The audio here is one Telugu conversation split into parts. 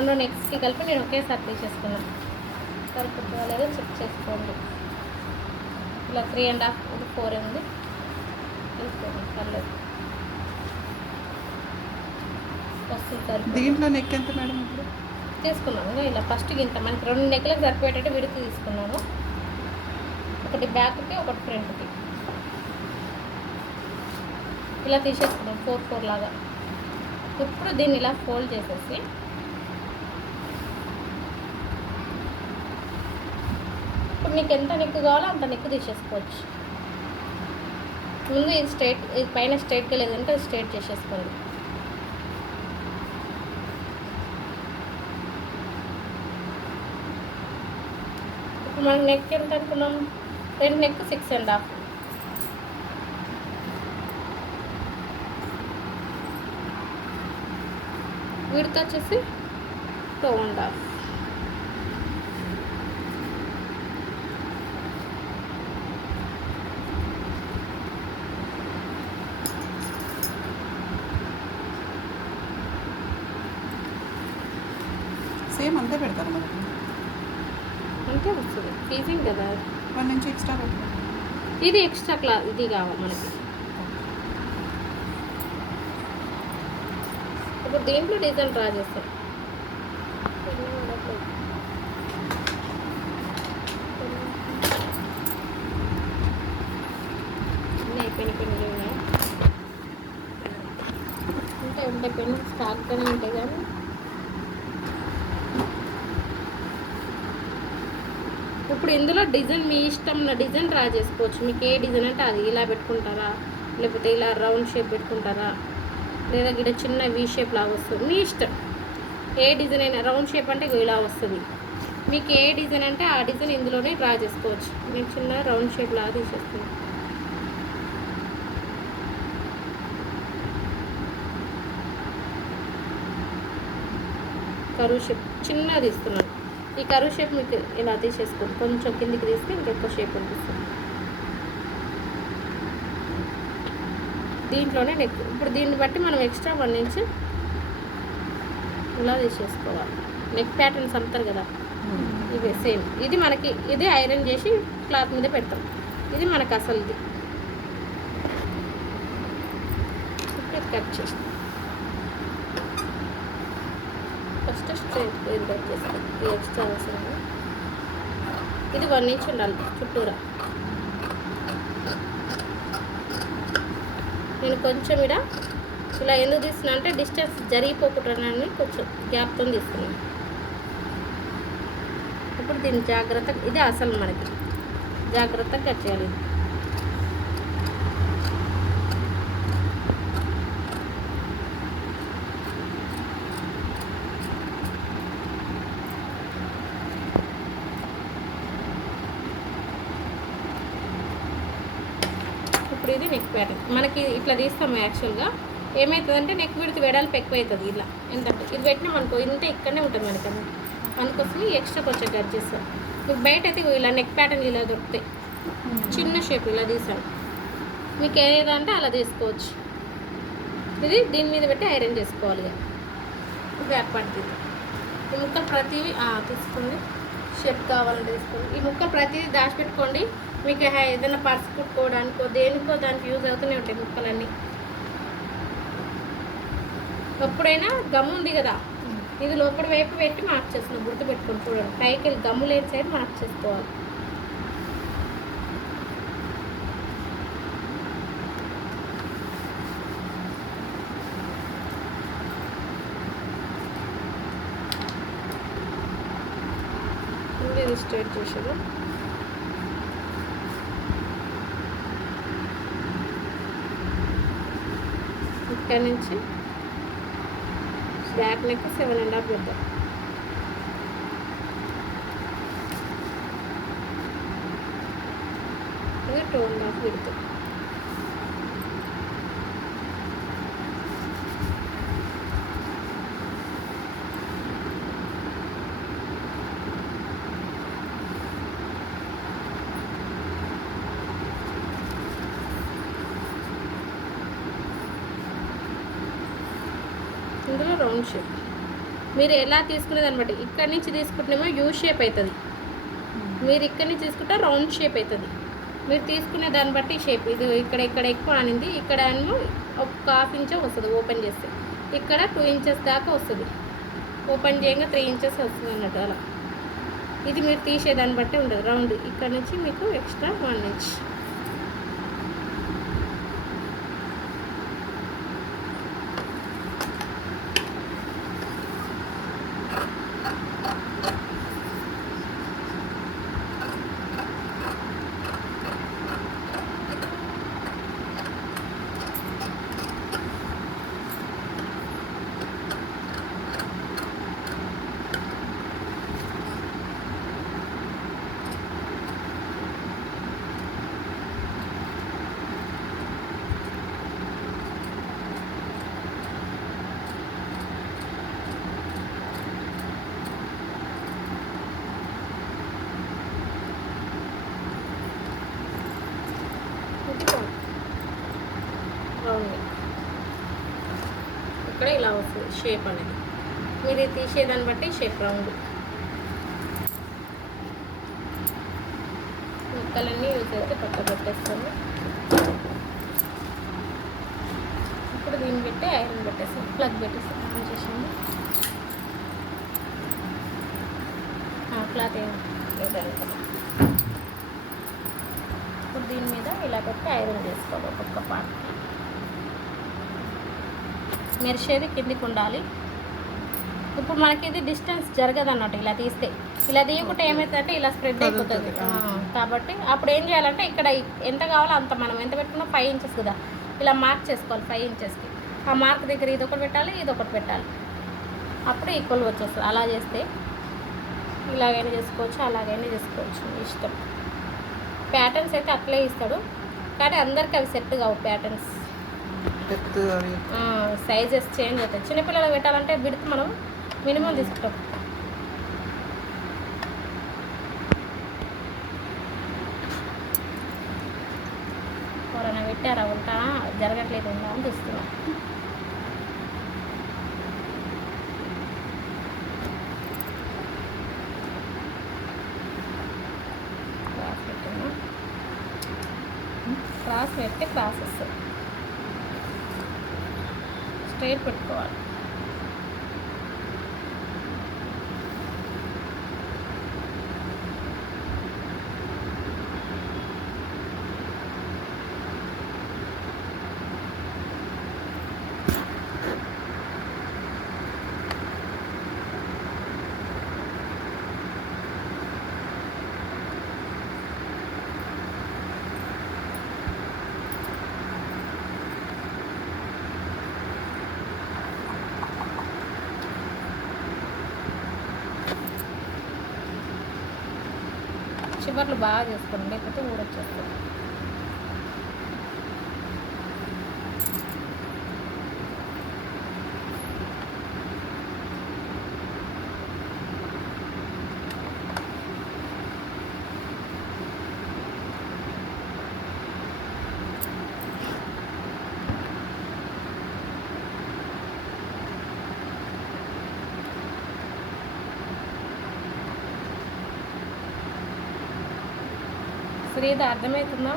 రెండు నెక్స్ట్కి కలిపి నేను ఒకేసారి తీసేసుకున్నాను. సరిపోతుందో లేదో చెక్ చేసుకోండి. ఇలా 3.5 ఇది 4 ఉంది, తీసుకోండి పర్లేదు వస్తుంది. సరిపోతుంది. దీంట్లో నెక్ ఎంత మేడం? ఇప్పుడు తీసుకున్నాను ఇలా ఫస్ట్ ఇంత మనకి 2 నెక్లకు సరిపోయేటట్టు విడికి తీసుకున్నాను. ఒకటి బ్యాక్కి ఒకటి ఫ్రంట్కి ఇలా తీసేసుకున్నాం 4 లాగా. ఇప్పుడు దీన్ని ఇలా ఫోల్డ్ చేసేసి ఇప్పుడు మీకు ఎంత నెక్ కావాలో అంత నెక్ తీసేసుకోవచ్చు. ముందు ఇది స్ట్రైట్, ఇది పైన స్ట్రైట్గా లేదంటే అది స్ట్రైట్ చేసేసుకోండి. ఇప్పుడు మనకి నెక్ ఎంత అనుకున్నాం? ఫ్రంట్ నెక్ 6.5, విడత వచ్చేసి 2.5. సేమ్ అంతే పెడతారు మనకి, అంతే వస్తుంది. ఫీజింగ్ కదా, 1 ఇంచ్ ఎక్స్ట్రా పెడతారు. ఇది ఎక్స్ట్రా ఇది కావాలి మనకి. ఇప్పుడు దీంట్లో డిజైన్ డ్రా చేస్తాం. అన్నీ అయిపోయిన పెన్నులు ఉన్నాయి, ఉంటాయి పెన్ను స్టాక్గానే ఉంటాయి. కానీ ఇప్పుడు ఇందులో డిజైన్ మీ ఇష్టం ఉన్న డిజైన్ డ్రా చేసుకోవచ్చు. మీకు ఏ డిజైన్ అంటే అది, ఇలా పెట్టుకుంటారా లేకపోతే ఇలా రౌండ్ షేప్ పెట్టుకుంటారా, లేదా గిడ చిన్న వీ షేప్ లాగా వస్తుంది, మీ ఇష్టం. ఏ డిజైన్ అయినా, రౌండ్ షేప్ అంటే ఇలా వస్తుంది. మీకు ఏ డిజైన్ అంటే ఆ డిజైన్ ఇందులోనే డ్రా చేసుకోవచ్చు. నేను చిన్న రౌండ్ షేప్ లాగా తీసేస్తున్నాను. కరువు షేప్ చిన్నగా తీస్తున్నాను. ఈ కరువు షేప్ మీకు ఇలా తీసేసుకోండి. కొంచెం కిందికి తీస్తే ఇంకెక్కువ షేప్ అనిపిస్తుంది. దీంట్లోనే నెక్. ఇప్పుడు దీన్ని బట్టి మనం ఎక్స్ట్రా 1 ఇంచ్ ఇలా తీసేసుకోవాలి. నెక్ ప్యాటర్న్స్ అంటారు కదా, ఇవే సేమ్. ఇది మనకి, ఇది ఐరన్ చేసి క్లాత్ మీద పెడతాం. ఇది మనకు అసలుది. ఇప్పుడు కట్ చేస్తాం. ఫస్ట్ స్ట్రైట్ ఇది కట్ చేస్తాం. ఇది ఎక్స్ట్రా అవసరం. ఇది 1 ఇంచ్ ఉండాలి చుట్టూరా. నేను కొంచెం ఇలా ఎందుకు తీస్తున్నా అంటే డిస్టెన్స్ జరిగిపోకుండానని కొంచెం గ్యాప్తో తీస్తున్నాను. ఇప్పుడు దీన్ని జాగ్రత్తగా, ఇది అసలు మనకి జాగ్రత్తగా కట్ చేయాలి. ఇప్పుడు ఇది నెక్ ప్యాటర్న్ మనకి ఇట్లా తీస్తాము. యాక్చువల్గా ఏమవుతుందంటే నెక్ విడితే వెడల్పు ఎక్కువ అవుతుంది. ఇలా ఎందుకంటే ఇది పెట్టినాం అనుకో, ఇంత ఇక్కడనే ఉంటుంది మనకి. అందుకోసం ఎక్స్ట్రా కొంచెం కట్ చేస్తాం. మీకు బయట అయితే ఇలా నెక్ ప్యాటర్న్ ఇలా దొరుకుతాయి, చిన్న షేప్ ఇలా తీసాను. మీకు ఏదంటే అలా తీసుకోవచ్చు. ఇది దీని మీద పెట్టి ఐరన్ చేసుకోవాలి. బ్యాక్ పార్ట్ ఇది. ఈ ముక్కలు ప్రతిదీ తీసుకోండి. షేప్ కావాలంటే తీసుకోండి. ఈ ముక్కలు ప్రతిదీ దాచిపెట్టుకోండి. మీకు ఏదైనా పర్స్ కుట్టుకోవడానికో దేనికో దానికి యూజ్ అవుతూనే ఉంటాయి ముక్కలన్నీ. ఎప్పుడైనా గమ్ ఉంది కదా, ఇది లోపల వైపు పెట్టి మార్క్ చేస్తున్నాం. గుర్తు పెట్టుకొని చూడండి. పైకి వెళ్ళి గమ్ము లేని సైడ్ మార్క్ చేసుకోవాలి. ఇది స్ట్రైట్ చేసేది. ఇక్కడ నుంచి బ్యాక్ నెక్ 7.5 పెడతాం. ఇది 2.5 పెడతాం. ఇందులో రౌండ్ షేప్ మీరు ఎలా తీసుకునే దాన్ని బట్టి, ఇక్కడ నుంచి తీసుకుంటేమో యూ షేప్ అవుతుంది, మీరు ఇక్కడ నుంచి తీసుకుంటే రౌండ్ షేప్ అవుతుంది. మీరు తీసుకునే దాన్ని బట్టి షేప్. ఇది ఇక్కడ ఎక్కువ అనింది, ఇక్కడ ఏమో ఒక 1/2 ఇంచ్ వస్తుంది ఓపెన్ చేస్తే, ఇక్కడ 2 ఇంచెస్ దాకా వస్తుంది, ఓపెన్ చేయంగా 3 ఇంచెస్ వస్తుంది అన్నట్టు. అలా ఇది మీరు తీసేదాన్ని బట్టి ఉండదు. రౌండ్ ఇక్కడ నుంచి మీకు ఎక్స్ట్రా 1 ఇంచ్. రౌండ్ ఇక్కడ ఇలా వస్తుంది షేప్ అనేది. మీరు తీసేదాన్ని బట్టి షేప్ రౌండ్. ముక్కలన్నీ యూజ్ అయితే పక్క పెట్టేస్తాము. ఇప్పుడు దీన్ని పెట్టి ఐరన్ పెట్టేస్తాం, ప్లగ్ పెట్టేస్తాం. ఆన్ చేసాము. క్లాత్ ఏదనుకో. ఇప్పుడు దీని మీద ఇలా పెట్టి ఐరన్ చేసుకోవాలి. ఒక్కొక్క పార్ట్ మెరిసేది కిందికి ఉండాలి. ఇప్పుడు మనకి ఇది డిస్టెన్స్ జరగదు అన్నట్టు. ఇలా తీస్తే, ఇలా తీయకుంటే ఏమవుతుందంటే ఇలా స్ప్రెడ్ అయిపోతుంది. కాబట్టి అప్పుడు ఏం చేయాలంటే ఇక్కడ ఎంత కావాలో అంత, మనం ఎంత పెట్టుకున్నా 5 ఇంచెస్ కదా, ఇలా మార్క్ చేసుకోవాలి 5 ఇంచెస్కి. ఆ మార్క్ దగ్గర ఇది ఒకటి పెట్టాలి, ఇది ఒకటి పెట్టాలి, అప్పుడు ఈక్వల్ వచ్చేస్తుంది. అలా చేస్తే ఇలాగైనా చేసుకోవచ్చు, అలాగైనా చేసుకోవచ్చు, ఇష్టం. ప్యాటర్న్స్ అయితే అట్లే ఇస్తాడు, కానీ అందరికీ అవి సెట్ కావు ప్యాటర్న్స్. సైజెస్ చేంజ్ అవుతాయి. చిన్నపిల్లలకు పెట్టాలంటే విడత మనం మినిమం తీసుకుంటాం. ఎవరైనా పెట్టారా ఉంటా జరగట్లేదు ఉందా అని చూస్తున్నా. క్రాస్ పెడితే క్రాస్ వస్తుంది, స్ట్రైట్ పెట్టుకోవాలి. చివర్లు బాగా చేసుకోండి, లేకపోతే ఊడొచ్చేస్తుంది. శ్రీది అర్థమవుతుందా?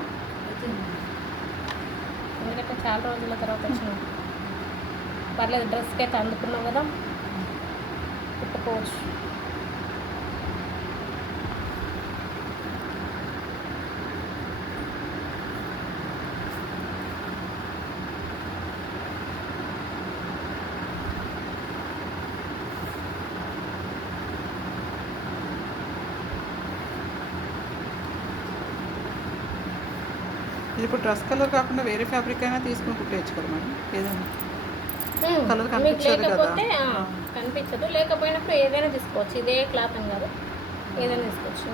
ఎందుకంటే చాలా రోజుల తర్వాత వచ్చినాం. పర్లేదు, డ్రెస్కి అయితే అందుకున్నావు కదా, కుట్టుకోవచ్చు. ఇప్పుడు డ్రెస్ కలర్ కాకుండా వేరే ఫ్యాబ్రిక్ అయినా తీసుకుని కుట్టేయచ్చు కదా మేడం, ఏదైనా కలర్ మీకు కనిపించదు కదా. లేకపోతే కనిపించదు, లేకపోయినప్పుడు ఏదైనా తీసుకోవచ్చు. ఇదే క్లాత్ అని కాదు, ఏదైనా తీసుకోవచ్చు.